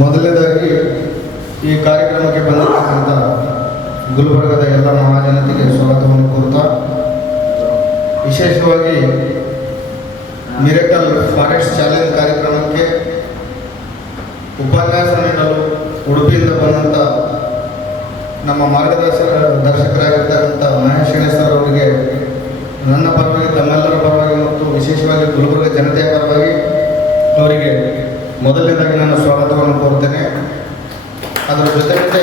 ಮೊದಲನೇದಾಗಿ ಈ ಕಾರ್ಯಕ್ರಮಕ್ಕೆ ಬಂದಿರತಕ್ಕಂಥ ಗುಲ್ಬರ್ಗದ ಎಲ್ಲ ಮಹಾಜನತೆಗೆ ಸ್ವಾಗತವನ್ನು ಕೋರುತ್ತಾ, ವಿಶೇಷವಾಗಿ ಮಿರಕಲ್ ಫಾರೆಸ್ಟ್ ಚಾಲೆಂಜ್ ಕಾರ್ಯಕ್ರಮಕ್ಕೆ ಉಪನ್ಯಾಸ ನೀಡಲು ಉಡುಪಿಯಿಂದ ಬಂದಂಥ ನಮ್ಮ ಮಾರ್ಗದರ್ಶಕ ದರ್ಶಕರಾಗಿರ್ತಕ್ಕಂಥ ಮಹೇಶ್ ಗಣೇಶ್ ಅವರಿಗೆ ನನ್ನ ಪರವಾಗಿ ತಮ್ಮೆಲ್ಲರ ಪರವಾಗಿ ಅದರ ಜೊತೆ ಜೊತೆ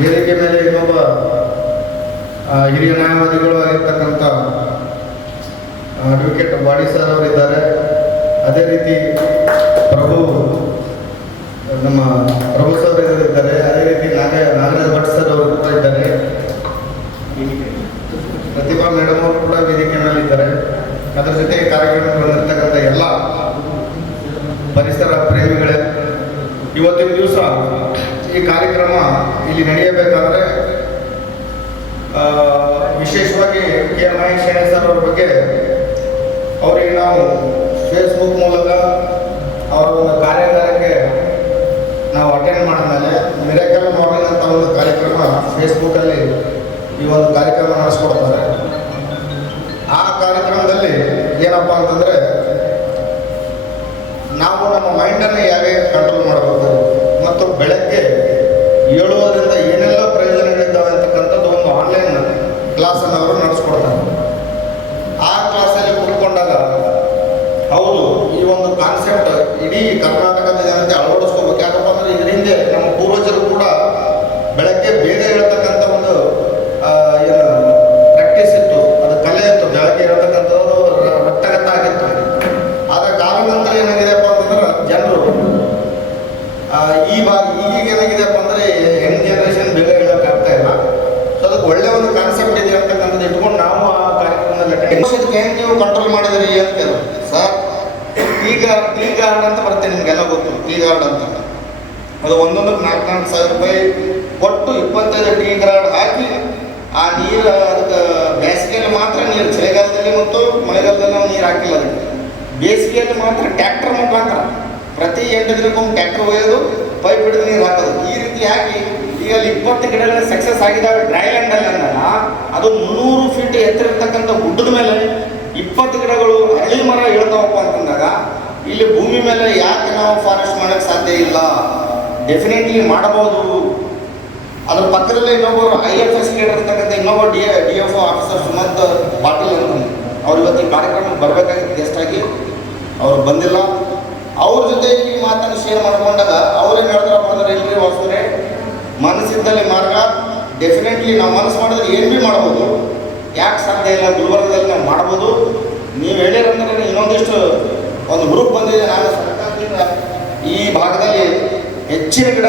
ವೇದಿಕೆ ಮೇಲೆ ಆ, ಹಿರಿಯ ನ್ಯಾಯವಾದಿಗಳು ಆಗಿರ್ತಕ್ಕಂಥ ಅಡ್ವೊಕೇಟ್ ಬಾಡಿ ಸರ್ ಅವರಿದ್ದಾರೆ. ಅದೇ ರೀತಿ ಪ್ರಭು ನಮ್ಮ ಪ್ರಭು ಸರ್ ಇದ್ದಾರೆ ಅದೇ ರೀತಿ ನಾಗ ನಾಗರಾಜ್ ಭಟ್ ಸರ್ ಅವರು ಕೂಡ ಇದ್ದಾರೆ ಪ್ರತಿಭಾ ಮೇಡಮ್ ಅವರು ಕೂಡ ವೇದಿಕೆ ಮೇಲೆ ಇದ್ದಾರೆ ಅದರ ಜೊತೆ ಕಾರ್ಯಕ್ರಮಕ್ಕೆ ಬಂದಿರ್ತಕ್ಕಂಥ ಎಲ್ಲ ಪರಿಸರ ಪ್ರೇಮಿಗಳೇ ಇವತ್ತಿನ ದಿವಸ ಈ ಕಾರ್ಯಕ್ರಮ ಇಲ್ಲಿ ನಡೆಯಬೇಕಾದ್ರೆ ವಿಶೇಷವಾಗಿ ಕೆ ಎಂ ಮಹೇಶ್ ಸರ್ ಅವ್ರ ಬಗ್ಗೆ ಅವರಿಗೆ ನಾವು ಫೇಸ್ಬುಕ್ ಮೂಲಕ ಅವರ ಒಂದು ಕಾರ್ಯಾಗಾರಕ್ಕೆ ನಾವು ಅಟೆಂಡ್ ಮಾಡಿದ್ಮೇಲೆ ಮಿರಾಕಲ್ ಮಾರ್ನಿಂಗ್ ಅಂತ ಒಂದು ಕಾರ್ಯಕ್ರಮ ಫೇಸ್ಬುಕ್ಕಲ್ಲಿ ಈ ಒಂದು ಕಾರ್ಯಕ್ರಮ ನಡೆಸ್ಕೊಡ್ತಾರೆ. ಆ ಕಾರ್ಯಕ್ರಮದಲ್ಲಿ ಏನಪ್ಪ ಅಂತಂದರೆ ನಾವು ನಮ್ಮ ಮೈಂಡನ್ನು ಯಾವ್ಯಾವ ಕಂಟ್ರೋಲ್ ಮಾಡಬೇಕು? ಮತ್ತು ಬೆಳಗ್ಗೆ ಏಳುವರಿಂದ ಏನೆಲ್ಲ ಪ್ರಯೋಜನಗಳಿದ್ದಾವೆ ಅಂತಕ್ಕಂಥದ್ದು ಒಂದು ಆನ್ಲೈನ್ ಕ್ಲಾಸನ್ನು ಅವರು ನಡೆಸ್ಕೊಡ್ತಾರೆ. ಆ ಕ್ಲಾಸಲ್ಲಿ ಕೂತ್ಕೊಂಡಾಗ, ಹೌದು, ಈ ಒಂದು ಕಾನ್ಸೆಪ್ಟ್ ಇಡೀ ಕರ್ನಾಟಕದ ಜನತೆ ಅಳವಡಿಸ್ಕೋಬೇಕು. ಯಾಕಪ್ಪ ಅಂದ್ರೆ ಇದರಿಂದ ನಮ್ಮ ಪೂರ್ವಜರು ಗಾರ್ ಟೀ ಗಾರ್ಡ್ ಅಂತ ಬರುತ್ತೆ ನಿಮಗೆಲ್ಲ ಗೊತ್ತು. ಟೀ ಗಾರ್ಡ್ ಅಂತ. ಅದು ಒಂದೊಂದಕ್ಕೆ ನಾಲ್ಕು ನಾಲ್ಕು ಸಾವಿರ ರೂಪಾಯಿ ಕೊಟ್ಟು ಇಪ್ಪತ್ತೈದು ಟೀ ಗಾರ್ಡ್ ಹಾಕಿ, ಆ ನೀರು ಅದಕ್ಕೆ ಬೇಸಿಗೆಯಲ್ಲಿ ಮಾತ್ರ ನೀರು, ಚಳಿಗಾಲದಲ್ಲಿ ಮತ್ತು ಮಳೆಗಾಲದಲ್ಲಿ ನಾವು ನೀರು ಹಾಕಿಲ್ಲ ಅದಕ್ಕೆ. ಬೇಸಿಗೆಯಲ್ಲಿ ಮಾತ್ರ ಟ್ಯಾಕ್ಟರ್ ಮುಖಾಂತರ. ಪ್ರತಿ ಎಂಟು ದಿನಕ್ಕೊಮ್ಮೆ ಟ್ಯಾಕ್ಟರ್ ಒಯ್ಯೋದು, ಪೈಪ್ ಹಿಡಿದು ನೀರು ಹಾಕೋದು. ಈ ರೀತಿ ಹಾಕಿ, ಈಗ ಅಲ್ಲಿ ಇಪ್ಪತ್ತು ಗಿಡಗಳು ಸಕ್ಸಸ್ ಆಗಿದ್ದಾವೆ ಡ್ರೈ ಲ್ಯಾಂಡಲ್ಲಿ ಅಂದಾಗ ಅದು ಮುನ್ನೂರು ಫೀಟ್ ಎತ್ತರ ಇರ್ತಕ್ಕಂಥ ಗುಡ್ಡದ ಮೇಲೆ ಇಪ್ಪತ್ತು ಗಿಡಗಳು ಹಳ್ಳಿ ಮರ ಹೇಳ್ತಾವಪ್ಪ ಇಲ್ಲಿ ಭೂಮಿ ಮೇಲೆ ಯಾಕೆ ನಾವು ಫಾರೆಸ್ಟ್ ಮಾಡೋಕ್ಕೆ ಸಾಧ್ಯ ಇಲ್ಲ? ಡೆಫಿನೆಟ್ಲಿ ಮಾಡಬಹುದು. ಅದ್ರ ಪಕ್ಕದಲ್ಲೇ ಇನ್ನೊಬ್ಬರು ಐ ಎಫ್ ಎಸ್ ಇರ್ತಕ್ಕಂಥ ಇನ್ನೊಬ್ಬ D D F officer Sumanth Patil ಅಂತ ಅವ್ರು ಇವತ್ತು ಈ ಕಾರ್ಯಕ್ರಮಕ್ಕೆ ಬರಬೇಕಾಗಿತ್ತು ಗೆಸ್ಟ್ ಆಗಿ. ಅವ್ರು ಬಂದಿಲ್ಲ. ಅವ್ರ ಜೊತೆ ಈ ಮಾತನ್ನು ಶೇರ್ ಮಾಡ್ಕೊಂಡಾಗ ಅವ್ರೇನು ಹೇಳ್ತಾರಪ್ಪ ಅಂದ್ರೆ ಇಲ್ರಿ ವಾಸುದ್ರೆ ಮನಸ್ಸಿದ್ದಲ್ಲಿ ಮಾರ್ಗ. ಡೆಫಿನೆಟ್ಲಿ ನಾವು ಮನಸ್ಸು ಮಾಡಿದ್ರೆ ಏನು ಭೀ ಮಾಡ್ಬೋದು ಯಾಕೆ ಸಾಧ್ಯ ಇಲ್ಲ ಗುಲ್ಬರ್ಗದಲ್ಲಿ ನಾವು ಮಾಡ್ಬೋದು ನೀವು ಇನ್ನೊಂದಿಷ್ಟು ಒಂದು ಗ್ರೂಪ್ ಬಂದಿದೆ ನಾನು ಸರ್ಕಾರದಿಂದ ಈ ಭಾಗದಲ್ಲಿ ಹೆಚ್ಚಿನ ಗಿಡ